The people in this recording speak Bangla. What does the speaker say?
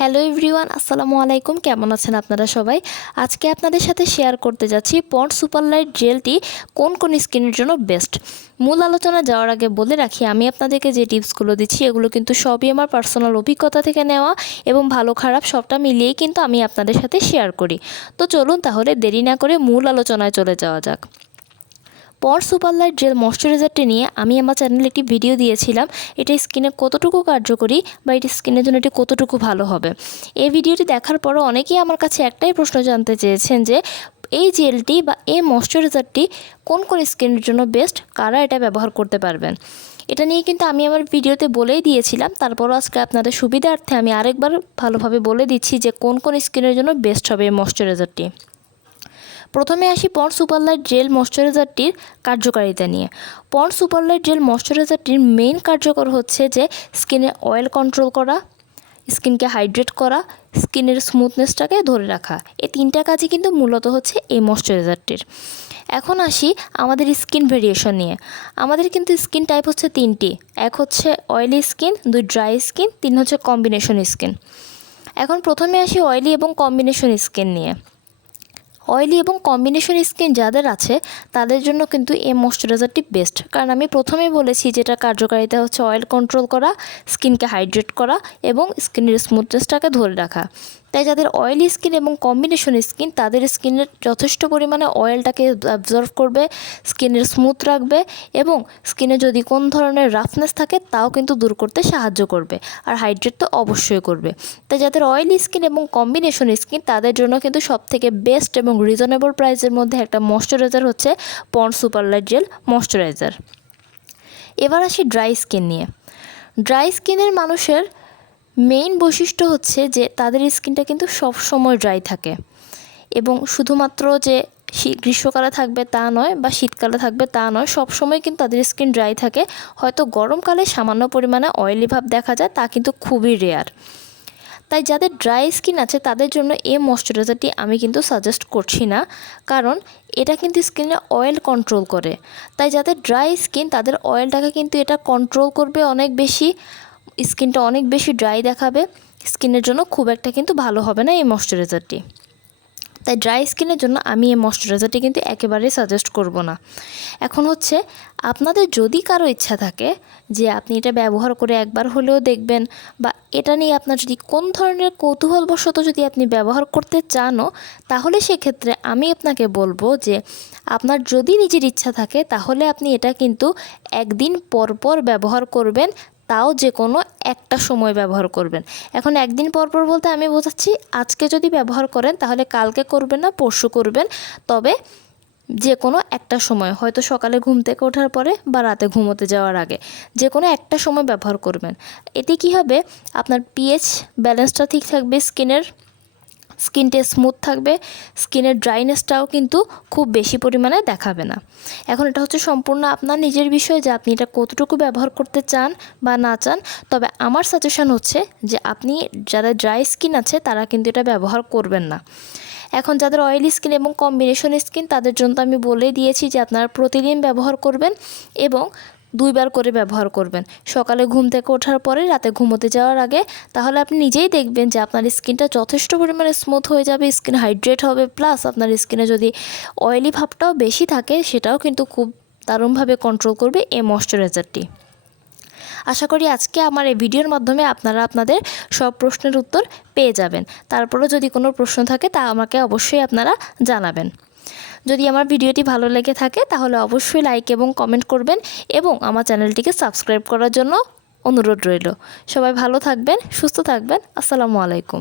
হ্যালো এভরিওয়ান, আসসালামু আলাইকুম। কেমন আছেন আপনারা সবাই? আজকে আপনাদের সাথে শেয়ার করতে যাচ্ছি পন্ডস সুপার লাইট জেলটি কোন কোন স্কিনের জন্য বেস্ট। মূল আলোচনা যাওয়ার আগে বলে রাখি, আমি আপনাদেরকে যে টিপসগুলো দিচ্ছি এগুলো কিন্তু সবই আমার পার্সোনাল অভিজ্ঞতা থেকে নেওয়া এবং ভালো খারাপ সবটা মিলিয়েই কিন্তু আমি আপনাদের সাথে শেয়ার করি। তো চলুন তাহলে দেরি না করে মূল আলোচনায় চলে যাওয়া যাক। পন্ডস সুপার লাইট জেল ময়শ্চারাইজারটি নিয়ে আমি আমার চ্যানেলে একটি ভিডিও দিয়েছিলাম, এটা স্কিনে কতটুকু কার্যকরী বা এটি স্কিনের জন্য এটি কতটুকু ভালো হবে। এই ভিডিওটি দেখার পরও অনেকেই আমার কাছে একটাই প্রশ্ন জানতে চেয়েছেন যে এই জেলটি বা এই ময়শ্চারাইজারটি কোন কোন স্কিনের জন্য বেস্ট, কারা এটা ব্যবহার করতে পারবেন। এটা নিয়ে কিন্তু আমি আমার ভিডিওতে বলেই দিয়েছিলাম, তারপরও আজকে আপনাদের সুবিধার্থে আমি আরেকবার ভালোভাবে বলে দিচ্ছি যে কোন কোন স্কিনের জন্য বেস্ট হবে এই ময়শ্চারাইজারটি। প্রথমে আসি পন্ডস সুপার লাইট জেল ময়শ্চারাইজারটির কার্যকারিতা নিয়ে। পন্ডস সুপার লাইট জেল ময়শ্চারাইজারটির মেইন কার্যকর হচ্ছে যে স্কিনে অয়েল কন্ট্রোল করা, স্কিনকে হাইড্রেট করা, স্কিনের স্মুথনেসটাকে ধরে রাখা। এই তিনটা কাজই কিন্তু মূলত হচ্ছে এই ময়শ্চারাইজারটির। এখন আসি আমাদের স্কিন ভেরিয়েশন নিয়ে। আমাদের কিন্তু স্কিন টাইপ হচ্ছে তিনটি, এক হচ্ছে অয়েলি স্কিন, দুই ড্রাই স্কিন, তিন হচ্ছে কম্বিনেশন স্কিন। এখন প্রথমে আসি অয়েলি এবং কম্বিনেশন স্কিন নিয়ে। অয়েলি এবং কম্বিনেশন স্কিন যাদের আছে তাদের জন্য কিন্তু এই ময়শ্চারাইজারটি বেস্ট, কারণ আমি প্রথমেই বলেছি যেটা কার্যকারিতা হচ্ছে অয়েল কন্ট্রোল করা, স্কিনকে হাইড্রেট করা এবং স্কিনের স্মুথনেসটাকে ধরে রাখা। তাই যাদের অয়েলি স্কিন এবং কম্বিনেশন স্কিন তাদের স্কিনের যথেষ্ট পরিমাণে অয়েলটাকে অ্যাবজর্ব করবে, স্কিনের স্মুথ রাখবে এবং স্কিনে যদি কোন ধরনের রাফনেস থাকে তাও কিন্তু দূর করতে সাহায্য করবে, আর হাইড্রেট তো অবশ্যই করবে। তাই যাদের অয়েলি স্কিন এবং কম্বিনেশন স্কিন তাদের জন্য কিন্তু সবথেকে বেস্ট এবং রিজনেবল প্রাইসের মধ্যে একটা ময়শ্চারাইজার হচ্ছে Pond's super light gel moisturiser. এবার আসি ড্রাই স্কিন নিয়ে। ড্রাই স্কিনের মানুষের মেইন বৈশিষ্ট্য হচ্ছে যে তাদের স্কিনটা কিন্তু সব সময় ড্রাই থাকে, এবং শুধুমাত্র যে গ্রীষ্মকালে থাকবে তা নয় বা শীতকালে থাকবে তা নয়, সব সময় কিন্তু তাদের স্কিন ড্রাই থাকে। হয়তো গরমকালে সামান্য পরিমাণে অয়েলি ভাব দেখা যায়, তা কিন্তু খুবই রেয়ার। তাই যাদের ড্রাই স্কিন আছে তাদের জন্য এই ময়শ্চারাইজারটি আমি কিন্তু সাজেস্ট করছি না, কারণ এটা কিন্তু স্কিনে অয়েল কন্ট্রোল করে। তাই যাদের ড্রাই স্কিন তাদের অয়েলটাকে কিন্তু এটা কন্ট্রোল করবে অনেক বেশি, স্কিনটা অনেক বেশি ড্রাই দেখাবে, স্কিনের জন্য খুব একটা কিন্তু ভালো হবে না এই ময়শ্চারাইজারটি। তাই ড্রাই স্কিনের জন্য আমি এই ময়শ্চারাইজারটি কিন্তু একেবারেই সাজেস্ট করব না। এখন হচ্ছে আপনাদের যদি কারো ইচ্ছা থাকে যে আপনি এটা ব্যবহার করে একবার হলেও দেখবেন, বা এটা নিয়ে আপনার যদি কোন ধরনের কৌতূহলবশত যদি আপনি ব্যবহার করতে চানও, তাহলে সেক্ষেত্রে আমি আপনাকে বলবো যে আপনার যদি নিজের ইচ্ছা থাকে তাহলে আপনি এটা কিন্তু একদিন পর পর ব্যবহার করবেন, তাও যে কোনো একটা সময় ব্যবহার করবেন। এখন একদিন পর পর বলতে আমি বোঝাচ্ছি আজকে যদি ব্যবহার করেন তাহলে কালকে করবেন না, পরশু করবেন, তবে যে কোনো একটা সময়, হয়তো সকালে ঘুম থেকে ওঠার পরে বা রাতে ঘুমোতে যাওয়ার আগে, যে কোনো একটা সময় ব্যবহার করবেন। এতে কি হবে, আপনার পিএইচ ব্যালেন্সটা ঠিক থাকবে, স্কিনটা স্মুথ থাকবে, স্কিনের ড্রাইনেসটাও কিন্তু খুব বেশি পরিমাণে দেখাবে না। এখন এটা হচ্ছে সম্পূর্ণ আপনার নিজের বিষয় যে আপনি এটা কতটুকু ব্যবহার করতে চান বা না চান। তবে আমার সাজেশন হচ্ছে যে আপনি যারা ড্রাই স্কিন আছে তারা কিন্তু এটা ব্যবহার করবেন না। এখন যাদের অয়েলি স্কিন এবং কম্বিনেশন স্কিন তাদের জন্য তো আমি বলে দিয়েছি যে আপনারা প্রতিদিন ব্যবহার করবেন এবং দুইবার করে ব্যবহার করবেন, সকালে ঘুম থেকে ওঠার পরে, রাতে ঘুমোতে যাওয়ার আগে। তাহলে আপনি নিজেই দেখবেন যে আপনার স্কিনটা যথেষ্ট পরিমাণে স্মুথ হয়ে যাবে, স্কিন হাইড্রেট হবে, প্লাস আপনার স্কিনে যদি অয়েলি ভাবটাও বেশি থাকে সেটাও কিন্তু খুব দারুণভাবে কন্ট্রোল করবে এই ময়শ্চারাইজারটি। আশা করি আজকে আমার এই ভিডিওর মাধ্যমে আপনারা আপনাদের সব প্রশ্নের উত্তর পেয়ে যাবেন। তারপরেও যদি কোনো প্রশ্ন থাকে তা আমাকে অবশ্যই আপনারা জানাবেন। যদি আমার ভিডিওটি ভালো লেগে থাকে তাহলে অবশ্যই লাইক এবং কমেন্ট করবেন এবং আমার চ্যানেলটিকে সাবস্ক্রাইব করার জন্য অনুরোধ রইল। সবাই ভালো থাকবেন, সুস্থ থাকবেন। আসসালামু আলাইকুম।